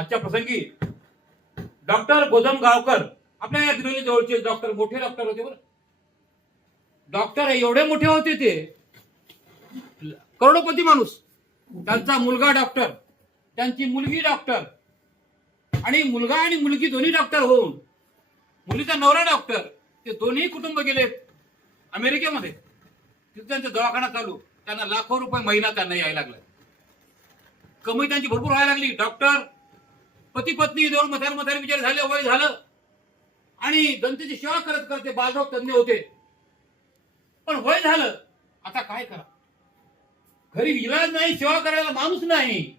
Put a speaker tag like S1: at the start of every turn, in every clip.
S1: आजच्या प्रसंगी डॉक्टर गोदम गावकर आपल्या या गिरोली जवळचे डॉक्टर मोठे डॉक्टर होते बरं. डॉक्टर एवढे मोठे होते ते. करोडोपती माणूस. त्यांचा मुलगा डॉक्टर त्यांची मुलगी डॉक्टर आणि मुलगा आणि मुलगी दोन्ही डॉक्टर होऊन मुलीचा नवरा डॉक्टर ते दोन्ही कुटुंब गेलेत अमेरिकेमध्ये. तिथे त्यांचा दवाखाना चालू. त्यांना लाखो रुपये महिना त्यांना यायला लागला. कमाई त्यांची भरपूर व्हायला लागली. डॉक्टर पती पत्नी दोन मथार मथार विचार झाले वय झालं. आणि जनतेची सेवा करत करते बालरोग तज्ञ होते. पण वय झालं आता काय करा? घरी इलाज नाही सेवा करायला माणूस नाही.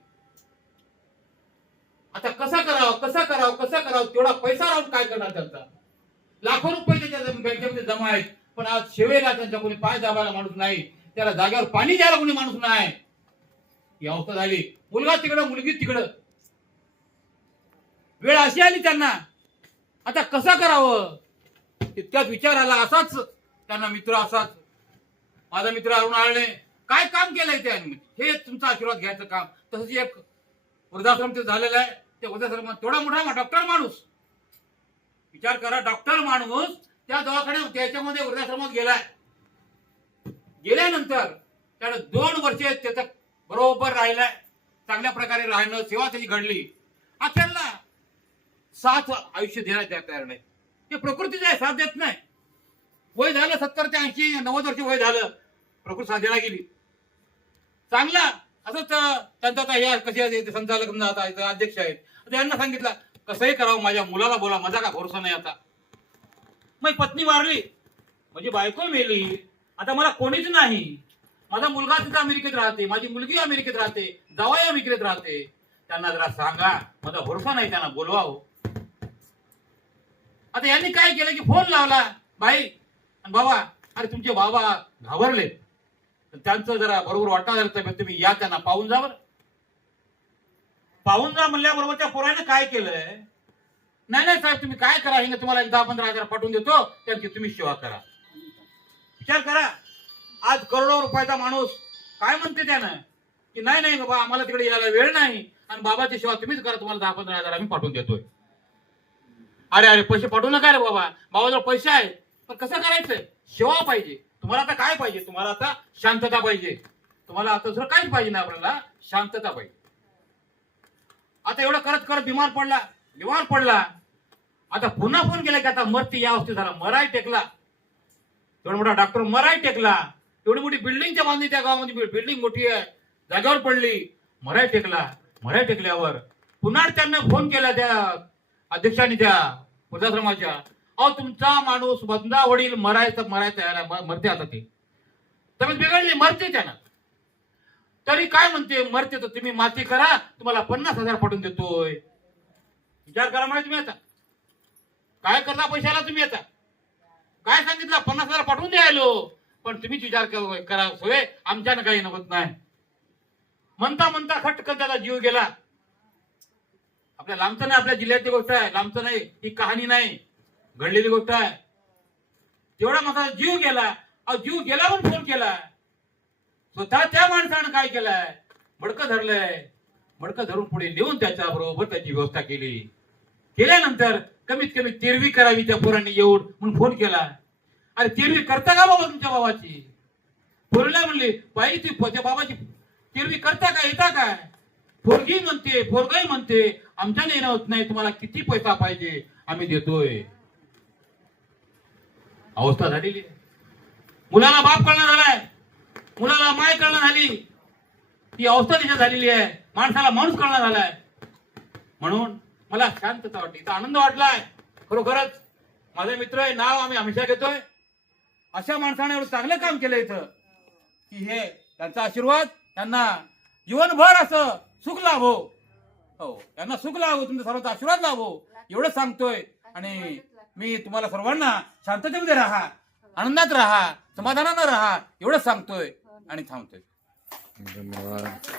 S1: आता कसा करावं कसा करावं कसा करावं तेवढा पैसा राहून काय करणार त्यांचा? लाखो रुपये त्याच्या बँकेमध्ये जमा आहेत पण आज सेवेला त्यांचा कोणी पाय दाबायला माणूस नाही. त्याला जाग्यावर पाणी द्यायला कोणी माणूस नाही. ही अवस्था झाली. मुलगा तिकडं मुलगी तिकडं. वेळ अशी आली त्यांना. आता कसं करावं? तितक्यात विचार आला असाच. त्यांना मित्र असाच. माझा मित्र अरुण आळणे. काय काम केलंय त्यांनी हे तुमचा आशीर्वाद घ्यायचं काम. तसंच एक वृद्धाश्रम ते झालेलं आहे. ते वृद्धाश्रम तेवढा मोठा डॉक्टर माणूस. विचार करा डॉक्टर माणूस त्या दवाखान्यात त्याच्यामध्ये वृद्धाश्रमात गेलाय. गेल्यानंतर त्यानं दोन वर्षे त्याचा बरोबर राहिलाय. चांगल्या प्रकारे राहणं सेवा त्याची घडली. अखेरला साथ आयुष्य देण्यात तयार नाही. ते प्रकृतीच आहे साथ देत नाही. वय झालं सत्तर ते ऐंशी नव्वद वर्ष वय झालं प्रकृती साथ द्यायला गेली. चांगला असंच त्यांचा आता हे कसे आहेत, संचालक आता अध्यक्ष आहेत. आता यांना सांगितलं कसंही करावं माझ्या मुलाला बोला माझा काय भरोसा नाही आता. मग पत्नी मारली म्हणजे बायको मेली आता मला कोणीच नाही. माझा मुलगा तिथं अमेरिकेत राहते माझी मुलगी अमेरिकेत राहते जावाई अमेरिकेत राहते. त्यांना जरा सांगा माझा भरोसा नाही त्यांना बोलवावं. आता यांनी काय केलं की फोन लावला बाई आणि बाबा अरे तुमचे बाबा घाबरले. त्यांचं जरा बरोबर वाटा झालं तुम्ही या त्यांना पाहून जा बरं. पाहून जा म्हणल्याबरोबर त्या पोरानं काय केलंय? नाही नाही साहेब तुम्ही काय करा? हे तुम्हाला एक दहा पंधरा हजार पाठवून देतो त्यांची तुम्ही सेवा करा. विचार करा. आज करोडो रुपयाचा माणूस काय म्हणते त्यानं? की नाही नाही बाबा आम्हाला तिकडे यायला वेळ नाही आणि बाबाची सेवा तुम्हीच करा तुम्हाला दहा पंधरा हजार आम्ही पाठवून देतोय. अरे अरे पैसे पाठवू नका रे बाबा. बाबाजवळ पैसे आहेत पण कसं करायचंय सेवा पाहिजे. तुम्हाला आता काय पाहिजे? तुम्हाला आता शांतता पाहिजे. तुम्हाला आता दुसरं काहीच पाहिजे ना आपल्याला. शांतता पाहिजे. आता एवढं करत करत बिमार पडला बिमार पडला. आता पुन्हा फोन केला की आता मरती या अवस्थेत झाला. मराय टेकला. एवढा मोठा डॉक्टर मराय टेकला. एवढी मोठी बिल्डिंगच्या बांधली त्या गावामध्ये. बिल्डिंग मोठी आहे. जागेवर पडली. मराय टेकला. मराय टेकल्यावर. पुन्हा त्यांना फोन केला त्या अध्यक्षांनी त्या वृद्धाश्रमाच्या अहो तुमचा माणूस बंदा वडील मरायचं मरायचं यायला मरते आता ते. तब्येत बिघडली मरते त्यानं तरी काय म्हणते मरते तर तुम्ही माती करा तुम्हाला पन्नास हजार पाठवून देतोय. विचार करा माहिती तुम्ही आता. काय करता पैशाला तुम्ही आता? काय सांगितलं पन्नास हजार पाठवून द्यायलो. पण तुम्हीच विचार करा सोय आमच्यानं काही नवत नाही. म्हणता म्हणता खटकन त्याला जीव गेला. आपल्या लांबचं नाही आपल्या जिल्ह्यातली गोष्ट आहे. लांबचं नाही ही कहाणी नाही. घडलेली गोष्ट आहे. तेवढा माझा जीव गेला. अहो जीव गेला पण फोन केला. स्वतः त्या माणसानं काय केलंय? मडकं धरलंय. मडकं धरून पुढे नेऊन त्याच्या बरोबर त्याची व्यवस्था केली. केल्यानंतर कमीत कमी तेरवी करावी त्या पोरांनी येऊन म्हणून फोन केला. अरे तेरवी करता का बाबा तुमच्या बाबाची? पोरीला म्हणली बाई ती बाबाची तेरवी करता का? येता काय? पोरगी म्हणते पोरगाई म्हणते आमच्या नेणं होत नाही तुम्हाला किती पैसा पाहिजे? आम्ही देतोय. अवस्था झालेली आहे. मुलाला बाप कळणार झालाय मुलाला माय कळणार झाली. ती अवस्था तिच्या झालेली आहे. माणसाला माणूस कळणार झालाय म्हणून मला शांतता वाटली. इथं आनंद वाटलाय. खरोखरच. माझे मित्र आहे नाव आम्ही हमेशा घेतोय. अशा माणसाने एवढं चांगलं काम केलं इथं की हे त्यांचा आशीर्वाद त्यांना जीवनभर असं सुख लाभो. हो त्यांना सुख लाभो तुमचा सर्वांचा आशीर्वाद लाभो. एवढं सांगतोय. आणि मी तुम्हाला सर्वांना शांततेमध्ये राहा आनंदात राहा समाधानानं राहा एवढंच सांगतोय. आणि थांबतोय.
S2: धन्यवाद.